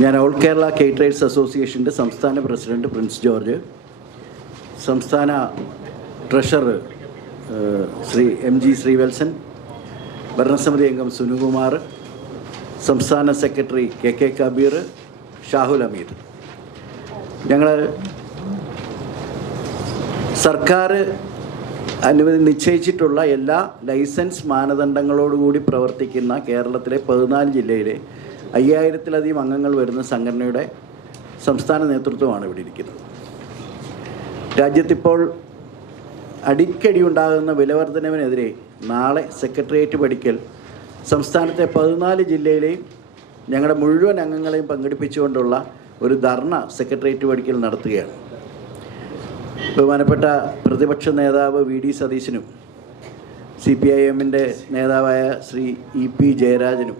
ഞാൻ all Kerala caterers അസോസിയേഷൻ്റെ സംസ്ഥാന പ്രസിഡന്റ് പ്രിൻസ് ജോർജ്, സംസ്ഥാന ട്രഷറർ ശ്രീ MG ശ്രീവത്സൻ, ഭരണസമിതി അംഗം സുനുകുമാർ, സംസ്ഥാന സെക്രട്ടറി KK കബീർ, ഷാഹുൽ അമീർ. ഞങ്ങൾ സർക്കാർ നിശ്ചയിച്ചിട്ടുള്ള എല്ലാ ലൈസൻസ് മാനദണ്ഡങ്ങളോടുകൂടി പ്രവർത്തിക്കുന്ന കേരളത്തിലെ 14 ജില്ലയിലെ 5000-ലധികം അംഗങ്ങൾ വരുന്ന സംഘടനയുടെ സംസ്ഥാന നേതൃത്വമാണ് ഇവിടെ ഇരിക്കുന്നത്. രാജ്യത്തിപ്പോൾ അടിക്കടി ഉണ്ടാകുന്ന വിലവർധനവിനെതിരെ നാളെ സെക്രട്ടേറിയറ്റ് പടിക്കൽ സംസ്ഥാനത്തെ 14 ജില്ലയിലെയും ഞങ്ങളുടെ മുഴുവൻ അംഗങ്ങളെയും പങ്കെടുപ്പിച്ചുകൊണ്ടുള്ള ഒരു ധർണ സെക്രട്ടേറിയറ്റ് പടിക്കൽ നടത്തുകയാണ്. ബഹുമാനപ്പെട്ട പ്രതിപക്ഷ നേതാവ് VD സതീശനും CPIM-ൻ്റെ നേതാവായ ശ്രീ EP ജയരാജനും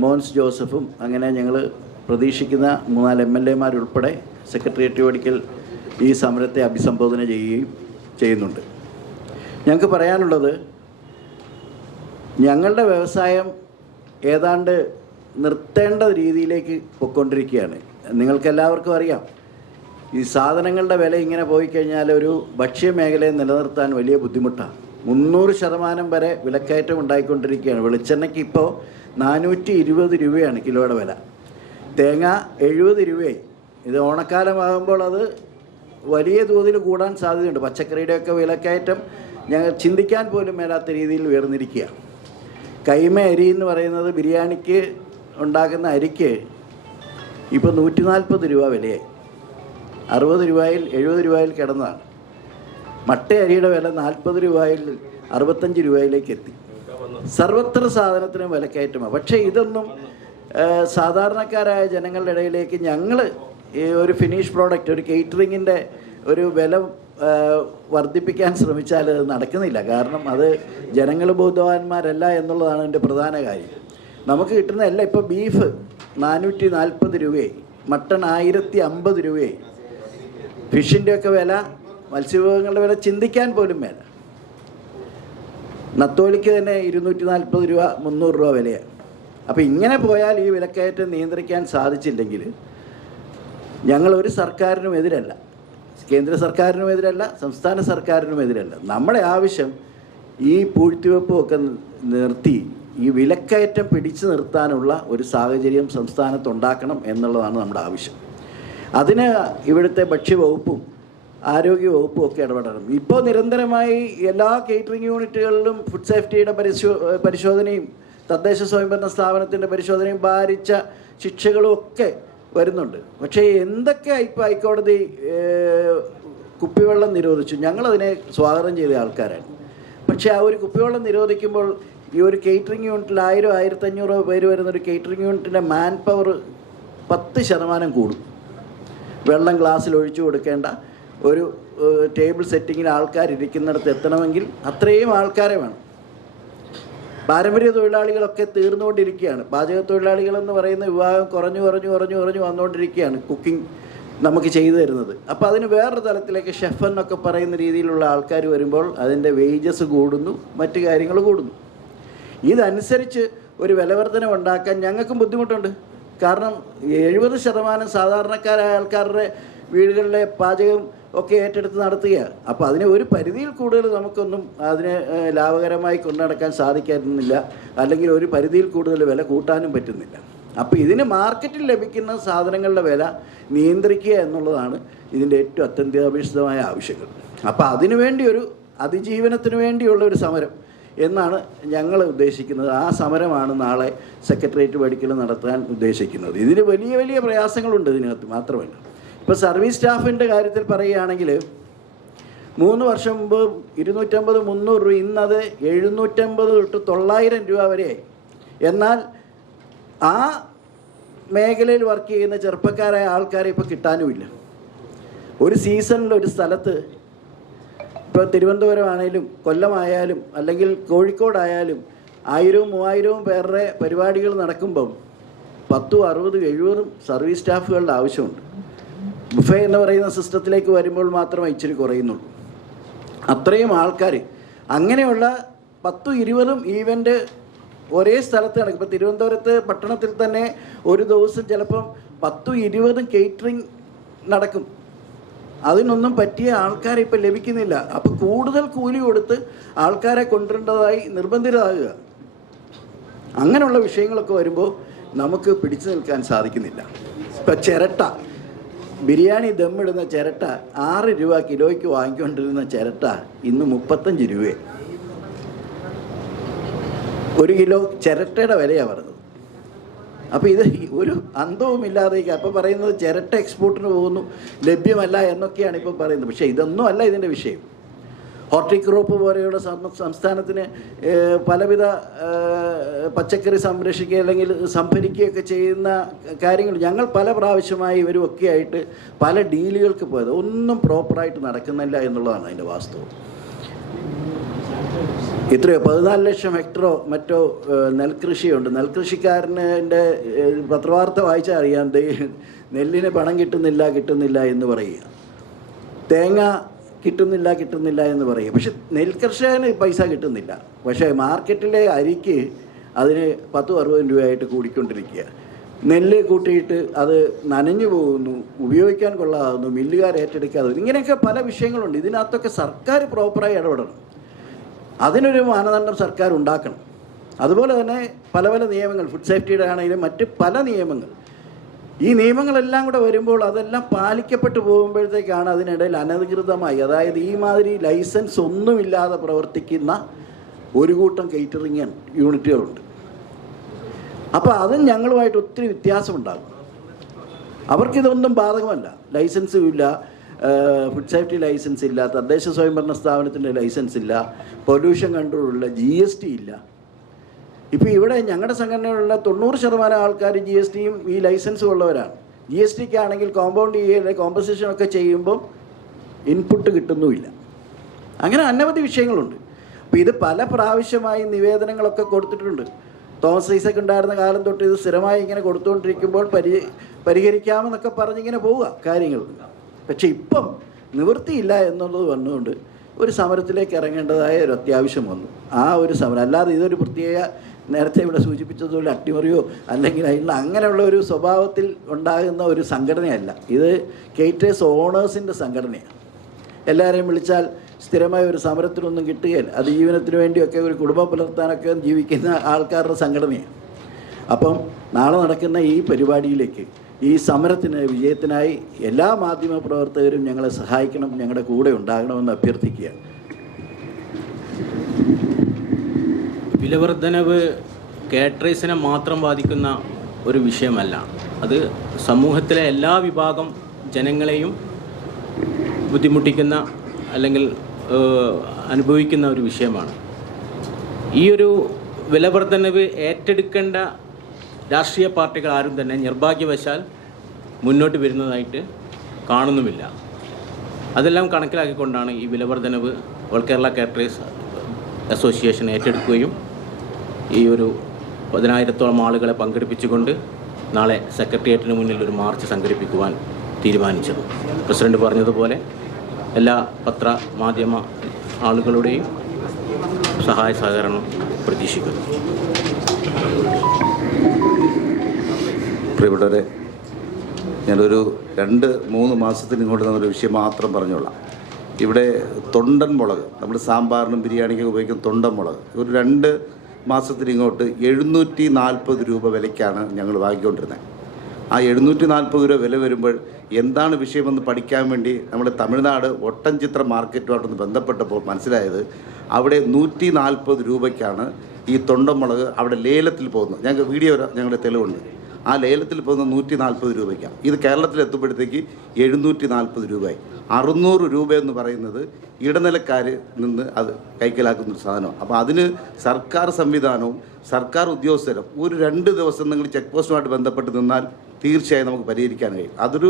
മോൻസ് ജോസഫും അങ്ങനെ ഞങ്ങൾ പ്രതീക്ഷിക്കുന്ന 3-4 MLA-മാരുൾപ്പെടെ സെക്രട്ടേറിയറ്റ് പടിക്കൽ ഈ സമരത്തെ അഭിസംബോധന ചെയ്യുന്നുണ്ട്. ഞങ്ങൾക്ക് പറയാനുള്ളത്, ഞങ്ങളുടെ വ്യവസായം ഏതാണ്ട് നിർത്തേണ്ട രീതിയിലേക്ക് പൊയ്ക്കൊണ്ടിരിക്കുകയാണ്. നിങ്ങൾക്കെല്ലാവർക്കും അറിയാം, ഈ സാധനങ്ങളുടെ വില ഇങ്ങനെ പോയി കഴിഞ്ഞാൽ ഒരു ഭക്ഷ്യമേഖലയെ നിലനിർത്താൻ വലിയ ബുദ്ധിമുട്ടാണ്. 300% വരെ വിലക്കയറ്റം ഉണ്ടായിക്കൊണ്ടിരിക്കുകയാണ്. വെളിച്ചെണ്ണയ്ക്ക് ഇപ്പോൾ 420 രൂപയാണ് കിലോയുടെ വില. തേങ്ങ 70 രൂപയായി. ഇത് ഓണക്കാലമാകുമ്പോൾ അത് വലിയ തോതിൽ കൂടാൻ സാധ്യതയുണ്ട്. പച്ചക്കറിയുടെയൊക്കെ വിലക്കയറ്റം ഞങ്ങൾ ചിന്തിക്കാൻ പോലും മേലാത്ത രീതിയിൽ ഉയർന്നിരിക്കുക. കൈമ അരി എന്ന് പറയുന്നത് ബിരിയാണിക്ക് ഉണ്ടാക്കുന്ന അരിക്ക് ഇപ്പോൾ 140 രൂപ വിലയായി. 60 രൂപയിൽ 70 രൂപയിൽ കിടന്നതാണ്. മട്ട അരിയുടെ വില 40 രൂപയിൽ 65 രൂപയിലേക്ക് എത്തി. സർവത്ര സാധനത്തിനും വിലക്കയറ്റമാണ്. പക്ഷേ ഇതൊന്നും സാധാരണക്കാരായ ജനങ്ങളുടെ ഇടയിലേക്ക് ഞങ്ങൾ ഒരു ഫിനിഷ് പ്രോഡക്റ്റ്, ഒരു കേറ്ററിങ്ങിൻ്റെ ഒരു വില വർദ്ധിപ്പിക്കാൻ ശ്രമിച്ചാൽ അത് നടക്കുന്നില്ല. കാരണം അത് ജനങ്ങൾ ബോധവാന്മാരല്ല എന്നുള്ളതാണ് എൻ്റെ പ്രധാന കാര്യം. നമുക്ക് കിട്ടുന്ന എല്ലാം ഇപ്പോൾ ബീഫ് 440 രൂപയായി, മട്ടൺ 1050 രൂപയായി, ഫിഷിൻ്റെയൊക്കെ വില, മത്സ്യവിഭവങ്ങളുടെ വില ചിന്തിക്കാൻ പോലും വേല. നത്തോലിക്ക് തന്നെ 240 രൂപ 300 രൂപ വിലയാണ്. അപ്പോൾ ഇങ്ങനെ പോയാൽ ഈ വിലക്കയറ്റം നിയന്ത്രിക്കാൻ സാധിച്ചില്ലെങ്കിൽ ഞങ്ങളൊരു സർക്കാരിനും എതിരല്ല, കേന്ദ്ര സർക്കാരിനും എതിരല്ല, സംസ്ഥാന സർക്കാരിനും എതിരല്ല. നമ്മുടെ ആവശ്യം ഈ പൂഴ്ത്തിവെപ്പുമൊക്കെ നിർത്തി ഈ വിലക്കയറ്റം പിടിച്ചു നിർത്താനുള്ള ഒരു സാഹചര്യം സംസ്ഥാനത്തുണ്ടാക്കണം എന്നുള്ളതാണ് നമ്മുടെ ആവശ്യം. അതിന് ഇവിടുത്തെ ഭക്ഷ്യവകുപ്പും ആരോഗ്യ വകുപ്പും ഒക്കെ ഇടപെടണം. ഇപ്പോൾ നിരന്തരമായി എല്ലാ കേറ്ററിംഗ് യൂണിറ്റുകളിലും ഫുഡ് സേഫ്റ്റിയുടെ പരിശോധനയും തദ്ദേശ സ്വയംഭരണ സ്ഥാപനത്തിൻ്റെ പരിശോധനയും ഭാരിച്ച ശിക്ഷകളും ഒക്കെ വരുന്നുണ്ട്. പക്ഷേ എന്തൊക്കെ ഇപ്പോൾ ഹൈക്കോടതി കുപ്പിവെള്ളം നിരോധിച്ചു, ഞങ്ങളതിനെ സ്വാഗതം ചെയ്ത ആൾക്കാരാണ്. പക്ഷേ ആ ഒരു കുപ്പിവെള്ളം നിരോധിക്കുമ്പോൾ ഈ ഒരു കേറ്ററിംഗ് യൂണിറ്റിൽ 1000-1500 പേര് വരുന്നൊരു കേറ്ററിംഗ് യൂണിറ്റിൻ്റെ മാൻ പവർ 10% കൂടും. വെള്ളം ഗ്ലാസ്സിൽ ഒഴിച്ചു കൊടുക്കേണ്ട ഒരു ടേബിൾ സെറ്റിങ്ങിൽ ആൾക്കാരിരിക്കുന്നിടത്ത് എത്തണമെങ്കിൽ അത്രയും ആൾക്കാരെ വേണം. പാരമ്പര്യ തൊഴിലാളികളൊക്കെ തീർന്നുകൊണ്ടിരിക്കുകയാണ്. പാചക തൊഴിലാളികളെന്ന് പറയുന്ന വിഭാഗം കുറഞ്ഞു വന്നുകൊണ്ടിരിക്കുകയാണ് കുക്കിംഗ് നമുക്ക് ചെയ്തു തരുന്നത്. അപ്പോൾ അതിന് വേറൊരു തലത്തിലേക്ക് ഷെഫ് എന്നൊക്കെ പറയുന്ന രീതിയിലുള്ള ആൾക്കാർ വരുമ്പോൾ അതിൻ്റെ വേജസ് കൂടുന്നു, മറ്റു കാര്യങ്ങൾ കൂടുന്നു. ഇതനുസരിച്ച് ഒരു വിലവർധന ഉണ്ടാക്കാൻ ഞങ്ങൾക്കും ബുദ്ധിമുട്ടുണ്ട്. കാരണം 70% സാധാരണക്കാരായ ആൾക്കാരുടെ വീടുകളിലെ പാചകം ഒക്കെ ഏറ്റെടുത്ത് നടത്തുകയാണ്. അപ്പോൾ അതിന് ഒരു പരിധിയിൽ കൂടുതൽ നമുക്കൊന്നും അതിന് ലാഭകരമായി കൊണ്ടുനടക്കാൻ സാധിക്കുന്നില്ല, അല്ലെങ്കിൽ ഒരു പരിധിയിൽ കൂടുതൽ വില കൂട്ടാനും പറ്റുന്നില്ല. അപ്പോൾ ഇതിന് മാർക്കറ്റിൽ ലഭിക്കുന്ന സാധനങ്ങളുടെ വില നിയന്ത്രിക്കുക എന്നുള്ളതാണ് ഇതിൻ്റെ ഏറ്റവും അത്യന്താപേക്ഷിതമായ ആവശ്യങ്ങൾ. അപ്പോൾ അതിനുവേണ്ടി ഒരു അതിജീവനത്തിന് വേണ്ടിയുള്ള ഒരു സമരം എന്നാണ് ഞങ്ങൾ ഉദ്ദേശിക്കുന്നത്. ആ സമരമാണ് നാളെ സെക്രട്ടേറിയറ്റ് പടിക്കൽ നടത്താൻ ഉദ്ദേശിക്കുന്നത്. ഇതിന് വലിയ വലിയ പ്രയാസങ്ങളുണ്ട് ഇതിനകത്ത്. മാത്രമല്ല, ഇപ്പോൾ സർവീസ് സ്റ്റാഫിൻ്റെ കാര്യത്തിൽ പറയുകയാണെങ്കിൽ 3 വർഷം മുമ്പ് 250-300 രൂപ, ഇന്നത് 750 തൊട്ട് 900 രൂപ വരെയായി. എന്നാൽ ആ മേഖലയിൽ വർക്ക് ചെയ്യുന്ന ചെറുപ്പക്കാരായ ആൾക്കാരെ ഇപ്പോൾ കിട്ടാനുമില്ല. ഒരു സീസണിൽ ഒരു സ്ഥലത്ത്, ഇപ്പോൾ തിരുവനന്തപുരമായാലും കൊല്ലമായാലും അല്ലെങ്കിൽ കോഴിക്കോടായാലും 1000-3000 പേരുടെ പരിപാടികൾ നടക്കുമ്പം 10-60-70 സർവീസ് സ്റ്റാഫുകളുടെ ആവശ്യമുണ്ട്. ബുഫേ എന്ന് പറയുന്ന സിസ്റ്റത്തിലേക്ക് വരുമ്പോൾ മാത്രമേ ഇച്ചിരി കുറയുന്നുള്ളൂ. അത്രയും ആൾക്കാർ, അങ്ങനെയുള്ള 10-20 ഈവൻ്റ് ഒരേ സ്ഥലത്ത് നടക്കും. ഇപ്പോൾ തിരുവനന്തപുരത്ത് പട്ടണത്തിൽ തന്നെ ഒരു ദിവസം ചിലപ്പം 10-20 കേറ്ററിംഗ് നടക്കും. അതിനൊന്നും പറ്റിയ ആൾക്കാരെ ഇപ്പം ലഭിക്കുന്നില്ല. അപ്പം കൂടുതൽ കൂലി കൊടുത്ത് ആൾക്കാരെ കൊണ്ടുവരേണ്ടതായി നിർബന്ധിതരാകുക. അങ്ങനെയുള്ള വിഷയങ്ങളൊക്കെ വരുമ്പോൾ നമുക്ക് പിടിച്ചു നിൽക്കാൻ സാധിക്കുന്നില്ല. ഇപ്പം ചിരട്ട, ബിരിയാണി ദമ്മിടുന്ന ചിരട്ട 6 രൂപ കിലോയ്ക്ക് വാങ്ങിക്കൊണ്ടിരുന്ന ചിരട്ട ഇന്ന് 35 രൂപയാണ്. 1 കിലോ ചിരട്ടയുടെ വിലയാണ് പറഞ്ഞത്. അപ്പോൾ ഇത് ഒരു അന്തവുമില്ലാതേക്ക് അപ്പോൾ പറയുന്നത് ചിരട്ട എക്സ്പോർട്ടിന് പോകുന്നു, ലഭ്യമല്ല എന്നൊക്കെയാണ് ഇപ്പോൾ പറയുന്നത്. പക്ഷേ ഇതൊന്നും അല്ല ഇതിൻ്റെ വിഷയം. ഹോർട്ടിക്രോപ്പ് പോലെയുള്ള സംസ്ഥാനത്തിന് പലവിധ പച്ചക്കറി സംരക്ഷിക്കുക അല്ലെങ്കിൽ സംഭരിക്കുകയൊക്കെ ചെയ്യുന്ന കാര്യങ്ങൾ ഞങ്ങൾ പല പ്രാവശ്യമായി ഇവരുമൊക്കെ ആയിട്ട് പല ഡീലുകൾക്ക് പോയത്, ഒന്നും പ്രോപ്പറായിട്ട് നടക്കുന്നില്ല എന്നുള്ളതാണ് അതിൻ്റെ വാസ്തവം. ഇത്രയോ 14 ലക്ഷം ഹെക്ടറോ മറ്റോ നെൽകൃഷിയുണ്ട്. നെൽകൃഷിക്കാരൻ്റെ പത്രവാർത്ത വായിച്ചാൽ അറിയാം, നെല്ലിന് പണം കിട്ടുന്നില്ല എന്ന് പറയുക, തേങ്ങ കിട്ടുന്നില്ല എന്ന് പറയുക. പക്ഷെ നെൽകർഷകന് പൈസ കിട്ടുന്നില്ല. പക്ഷേ മാർക്കറ്റിലെ അരിക്ക് അതിന് 10-60 രൂപയായിട്ട് കൂടിക്കൊണ്ടിരിക്കുക. നെല്ല് കൂട്ടിയിട്ട് അത് നനഞ്ഞു പോകുന്നു, ഉപയോഗിക്കാൻ കൊള്ളാകുന്നു, മില്ലുകാർ ഏറ്റെടുക്കാതെ, ഇങ്ങനെയൊക്കെ പല വിഷയങ്ങളുണ്ട്. ഇതിനകത്തൊക്കെ സർക്കാർ പ്രോപ്പറായി ഇടപെടണം. അതിനൊരു മാനദണ്ഡം സർക്കാർ ഉണ്ടാക്കണം. അതുപോലെ തന്നെ പല നിയമങ്ങൾ, ഫുഡ് സേഫ്റ്റിയുടെ ആണെങ്കിലും മറ്റ് പല നിയമങ്ങൾ, ഈ നിയമങ്ങളെല്ലാം കൂടെ വരുമ്പോൾ അതെല്ലാം പാലിക്കപ്പെട്ടു പോകുമ്പോഴത്തേക്കാണ് അതിനിടയിൽ അനധികൃതമായി, അതായത് ഈ മാതിരി ലൈസൻസ് ഒന്നുമില്ലാതെ പ്രവർത്തിക്കുന്ന ഒരു കൂട്ടം കേറ്ററിംഗ് യൂണിറ്റുകളുണ്ട്. അപ്പോൾ അതും ഞങ്ങളുമായിട്ട് ഒത്തിരി വ്യത്യാസമുണ്ടാകും. അവർക്കിതൊന്നും ബാധകമല്ല. ലൈസൻസും ഇല്ല, ഫുഡ് സേഫ്റ്റി ലൈസൻസ് ഇല്ല, തദ്ദേശ സ്വയംഭരണ സ്ഥാപനത്തിൻ്റെ ലൈസൻസ് ഇല്ല, പൊല്യൂഷൻ കൺട്രോളില്ല, GST ഇല്ല. ഇപ്പോൾ ഇവിടെ ഞങ്ങളുടെ സംഘടനയിലുള്ള 90% ആൾക്കാർ GSTയും ഈ ലൈസൻസും ഉള്ളവരാണ്. GSTക്കാണെങ്കിൽ കോമ്പൗണ്ട് ചെയ്യൽ കോമ്പൻസേഷനൊക്കെ ചെയ്യുമ്പോൾ ഇൻപുട്ട് കിട്ടുന്നുമില്ല. അങ്ങനെ അനവധി വിഷയങ്ങളുണ്ട്. അപ്പോൾ ഇത് പല പ്രാവശ്യമായി നിവേദനങ്ങളൊക്കെ കൊടുത്തിട്ടുണ്ട്. തോമസ് ഐസക് ഉണ്ടായിരുന്ന കാലം തൊട്ട് ഇത് സ്ഥിരമായി ഇങ്ങനെ കൊടുത്തുകൊണ്ടിരിക്കുമ്പോൾ പരിഹരിക്കാമെന്നൊക്കെ പറഞ്ഞിങ്ങനെ പോവുക കാര്യങ്ങൾ. പക്ഷെ ഇപ്പം നിവൃത്തിയില്ല എന്നുള്ളത് വന്നുകൊണ്ട് ഒരു സമരത്തിലേക്ക് ഇറങ്ങേണ്ടതായ ഒരു അത്യാവശ്യം വന്നു. ആ ഒരു സമരം അല്ലാതെ ഇതൊരു പ്രത്യേക നേരത്തെ ഇവിടെ സൂചിപ്പിച്ചതുപോലെ അട്ടിമറിയോ അല്ലെങ്കിൽ അതിനുള്ള അങ്ങനെയുള്ള ഒരു സ്വഭാവത്തിൽ ഉണ്ടാകുന്ന ഒരു സംഘടനയല്ല. ഇത് കേറ്റേഴ്സ് ഓണേഴ്സിൻ്റെ സംഘടനയാണ്. എല്ലാവരെയും വിളിച്ചാൽ സ്ഥിരമായ ഒരു സമരത്തിനൊന്നും കിട്ടുകയില്ല. അതിജീവനത്തിന് വേണ്ടിയൊക്കെ ഒരു കുടുംബം പുലർത്താനൊക്കെ ജീവിക്കുന്ന ആൾക്കാരുടെ സംഘടനയാണ്. അപ്പം നാളെ നടക്കുന്ന ഈ പരിപാടിയിലേക്ക്, ഈ സമരത്തിന് വിജയത്തിനായി എല്ലാ മാധ്യമ പ്രവർത്തകരും ഞങ്ങളെ സഹായിക്കണം, ഞങ്ങളുടെ കൂടെ ഉണ്ടാകണമെന്ന് അഭ്യർത്ഥിക്കുകയാണ്. വിലവർദ്ധനവ് കേറ്ററേഴ്സിനെ മാത്രം ബാധിക്കുന്ന ഒരു വിഷയമല്ല. അത് സമൂഹത്തിലെ എല്ലാ വിഭാഗം ജനങ്ങളെയും ബുദ്ധിമുട്ടിക്കുന്ന അല്ലെങ്കിൽ അനുഭവിക്കുന്ന ഒരു വിഷയമാണ്. ഈ ഒരു വിലവർദ്ധനവ് ഏറ്റെടുക്കേണ്ട രാഷ്ട്രീയ പാർട്ടികൾ ആരും തന്നെ നിർഭാഗ്യവശാൽ മുന്നോട്ട് വരുന്നതായിട്ട് കാണുന്നുമില്ല. അതെല്ലാം കണക്കിലാക്കിക്കൊണ്ടാണ് ഈ വിലവർദ്ധനവ് ഓൾ കേരള കേറ്ററേഴ്സ് അസോസിയേഷൻ ഏറ്റെടുക്കുകയും ഈ ഒരു 10,000-ഓളം ആളുകളെ പങ്കെടുപ്പിച്ചുകൊണ്ട് നാളെ സെക്രട്ടേറിയറ്റിന് മുന്നിൽ ഒരു മാർച്ച് സംഘടിപ്പിക്കുവാൻ തീരുമാനിച്ചത്. പ്രസിഡന്റ് പറഞ്ഞതുപോലെ എല്ലാ പത്രമാധ്യമ ആളുകളുടെയും സഹായ സഹകരണം പ്രതീക്ഷിക്കുന്നു. പ്രിയപ്പെട്ടവരെ, ഞാനൊരു 2-3 മാസത്തിന് ഇങ്ങോട്ട് തന്നൊരു വിഷയം മാത്രം പറഞ്ഞോളാം. ഇവിടെ തൊണ്ടൻ മുളക്, നമ്മൾ സാമ്പാറിനും ബിരിയാണിക്കും ഉപയോഗിക്കുന്ന തൊണ്ടൻ മുളക്, ഒരു 2 മാസത്തിന് ഇങ്ങോട്ട് 740 രൂപ വിലയ്ക്കാണ് ഞങ്ങൾ വാങ്ങിക്കൊണ്ടിരുന്നത്. ആ 740 രൂപ വില വരുമ്പോൾ എന്താണ് വിഷയമെന്ന് പഠിക്കാൻ വേണ്ടി നമ്മുടെ തമിഴ്നാട് ഒട്ടൻചിത്ര മാർക്കറ്റുമായിട്ടൊന്ന് ബന്ധപ്പെട്ടപ്പോൾ മനസ്സിലായത് അവിടെ 140 രൂപയ്ക്കാണ് ഈ തൊണ്ടൻ മുളക് അവിടെ ലേലത്തിൽ പോകുന്നത്. ഞങ്ങൾക്ക് വീഡിയോ ഞങ്ങളുടെ തെളിവുണ്ട്. ആ ലേലത്തിൽ പോകുന്ന 140 രൂപയ്ക്കാണ്. ഇത് കേരളത്തിലെത്തുമ്പോഴത്തേക്ക് 740 രൂപയായി. 600 രൂപയെന്ന് പറയുന്നത് ഇടനിലക്കാർ നിന്ന് അത് കൈക്കലാക്കുന്നൊരു സാധനമാണ്. അപ്പോൾ അതിന് സർക്കാർ സംവിധാനവും സർക്കാർ ഉദ്യോഗസ്ഥരും ഒരു 2 ദിവസം നിങ്ങൾ ചെക്ക് പോസ്റ്റുമായിട്ട് ബന്ധപ്പെട്ട് നിന്നാൽ തീർച്ചയായും നമുക്ക് പരിഹരിക്കാൻ കഴിയും. അതൊരു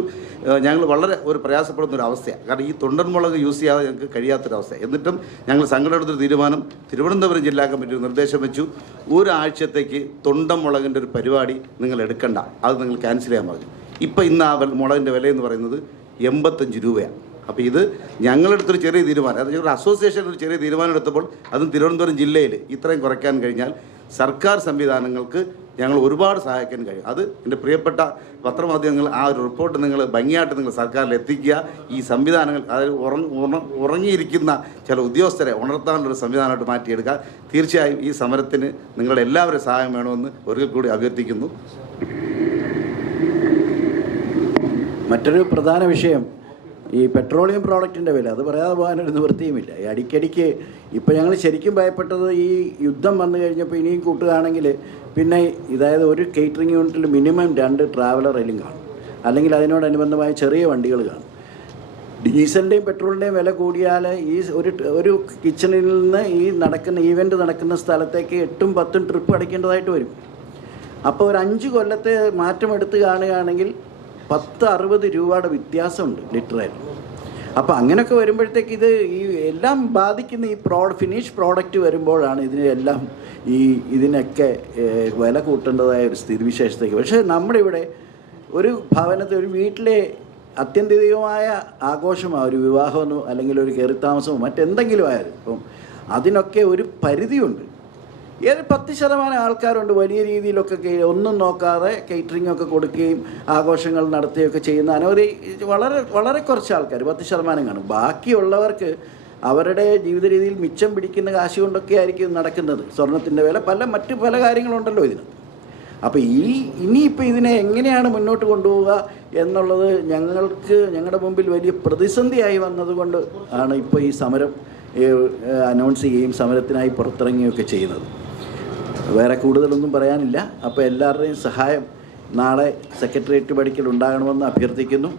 ഞങ്ങൾ വളരെ ഒരു പ്രയാസപ്പെടുന്നൊരു അവസ്ഥയാണ്. കാരണം ഈ തൊണ്ടൻ മുളക് യൂസ് ചെയ്യാതെ ഞങ്ങൾക്ക് കഴിയാത്തൊരവസ്ഥ. എന്നിട്ടും ഞങ്ങൾ സംഘടന എടുത്തൊരു തീരുമാനം, തിരുവനന്തപുരം ജില്ലാ കമ്മിറ്റി ഒരു നിർദ്ദേശം വെച്ചു, ഒരാഴ്ചത്തേക്ക് തൊണ്ടൻ മുളകിൻ്റെ ഒരു പരിപാടി നിങ്ങൾ എടുക്കണ്ട, അത് നിങ്ങൾ ക്യാൻസൽ ചെയ്യാൻ പറഞ്ഞു. ഇന്ന് ആ മുളകിൻ്റെ വിലയെന്ന് പറയുന്നത് 85 രൂപയാണ്. അപ്പോൾ ഇത് ഞങ്ങളെടുത്തൊരു ചെറിയ തീരുമാനം, അത് ഞങ്ങളുടെ അസോസിയേഷൻ ഒരു ചെറിയ തീരുമാനം എടുത്തപ്പോൾ അതും തിരുവനന്തപുരം ജില്ലയിൽ ഇത്രയും കുറയ്ക്കാൻ കഴിഞ്ഞാൽ സർക്കാർ സംവിധാനങ്ങൾക്ക് ഞങ്ങൾ ഒരുപാട് സഹായിക്കാൻ കഴിയും. അത് എൻ്റെ പ്രിയപ്പെട്ട പത്രമാധ്യമങ്ങൾ ആ ഒരു റിപ്പോർട്ട് നിങ്ങൾ ഭംഗിയായിട്ട് നിങ്ങൾ സർക്കാരിൽ എത്തിക്കുക. ഈ സംവിധാനങ്ങൾ അതായത് ഉറങ്ങിയിരിക്കുന്ന ചില ഉദ്യോഗസ്ഥരെ ഉണർത്താനുള്ളൊരു സംവിധാനമായിട്ട് മാറ്റിയെടുക്കുക. തീർച്ചയായും ഈ സമരത്തിന് നിങ്ങളുടെ എല്ലാവരും സഹായം വേണമെന്ന് ഒരിക്കൽ കൂടി അഭ്യർത്ഥിക്കുന്നു. മറ്റൊരു പ്രധാന വിഷയം ഈ പെട്രോളിയം പ്രോഡക്റ്റിൻ്റെ വില, അത് പറയാതെ പോകാനൊരു നിവൃത്തിയുമില്ല. ഈ അടിക്കടിക്ക് ഇപ്പോൾ ഞങ്ങൾ ശരിക്കും ഭയപ്പെട്ടത് ഈ യുദ്ധം വന്നു കഴിഞ്ഞപ്പോൾ ഇനിയും കൂട്ടുകയാണെങ്കിൽ പിന്നെ ഇതായത് ഒരു കേറ്ററിംഗ് യൂണിറ്റിൽ മിനിമം 2 ട്രാവലർ എങ്കിലും കാണും, അല്ലെങ്കിൽ അതിനോടനുബന്ധമായ ചെറിയ വണ്ടികൾ കാണും. ഡീസലിൻ്റെയും പെട്രോളിൻ്റെയും വില കൂടിയാൽ ഈ ഒരു കിച്ചണിൽ നിന്ന് ഈ ഈവൻ്റ് നടക്കുന്ന സ്ഥലത്തേക്ക് 8-10 ട്രിപ്പ് അടിക്കേണ്ടതായിട്ട് വരും. അപ്പോൾ ഒരു 5 കൊല്ലത്തെ മാറ്റമെടുത്ത് കാണുകയാണെങ്കിൽ 10-60 രൂപയുടെ വ്യത്യാസമുണ്ട് ലിറ്ററിൽ. അപ്പോൾ അങ്ങനെയൊക്കെ വരുമ്പോഴത്തേക്ക് ഇത് ഈ എല്ലാം ബാധിക്കുന്ന ഈ ഫിനിഷ് പ്രോഡക്റ്റ് വരുമ്പോഴാണ് ഇതിനെല്ലാം ഇതിനൊക്കെ വില കൂട്ടേണ്ടതായ ഒരു സ്ഥിതിവിശേഷത്തേക്ക്. പക്ഷേ നമ്മുടെ ഇവിടെ ഒരു ഭവനത്തിൽ ഒരു വീട്ടിലെ അത്യന്തികമായ ആഘോഷമാണ് ഒരു വിവാഹമോ അല്ലെങ്കിൽ ഒരു കയറിത്താമസമോ മറ്റെന്തെങ്കിലും ആയാലും ഇപ്പം അതിനൊക്കെ ഒരു പരിധിയുണ്ട്. 10% ആൾക്കാരുണ്ട് വലിയ രീതിയിലൊക്കെ ഒന്നും നോക്കാതെ കേറ്ററിംഗ് ഒക്കെ കൊടുക്കുകയും ആഘോഷങ്ങൾ നടത്തുകയൊക്കെ ചെയ്യുന്ന അനവധി വളരെ കുറച്ച് ആൾക്കാർ 10% കാണും. ബാക്കിയുള്ളവർക്ക് അവരുടെ ജീവിത രീതിയിൽ മിച്ചം പിടിക്കുന്ന കാശ് കൊണ്ടൊക്കെ ആയിരിക്കും നടക്കുന്നത്. സ്വർണത്തിൻ്റെ വില മറ്റ് പല കാര്യങ്ങളുണ്ടല്ലോ ഇതിന്. അപ്പോൾ ഇനിയിപ്പോൾ ഇതിനെ എങ്ങനെയാണ് മുന്നോട്ട് കൊണ്ടുപോവുക എന്നുള്ളത് ഞങ്ങളുടെ മുമ്പിൽ വലിയ പ്രതിസന്ധിയായി വന്നതുകൊണ്ട് ആണ് ഇപ്പോൾ ഈ സമരം അനൗൺസ് ചെയ്യുകയും സമരത്തിനായി പുറത്തിറങ്ങുകയൊക്കെ ചെയ്യുന്നത്. വേറെ കൂടുതലൊന്നും പറയാനില്ല. അപ്പോൾ എല്ലാവരുടെയും സഹായം നാളെ സെക്രട്ടേറിയറ്റ് പടിക്കൽ ഉണ്ടാകണമെന്ന് അഭ്യർത്ഥിക്കുന്നു.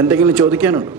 എന്തെങ്കിലും ചോദിക്കാനുണ്ടോ?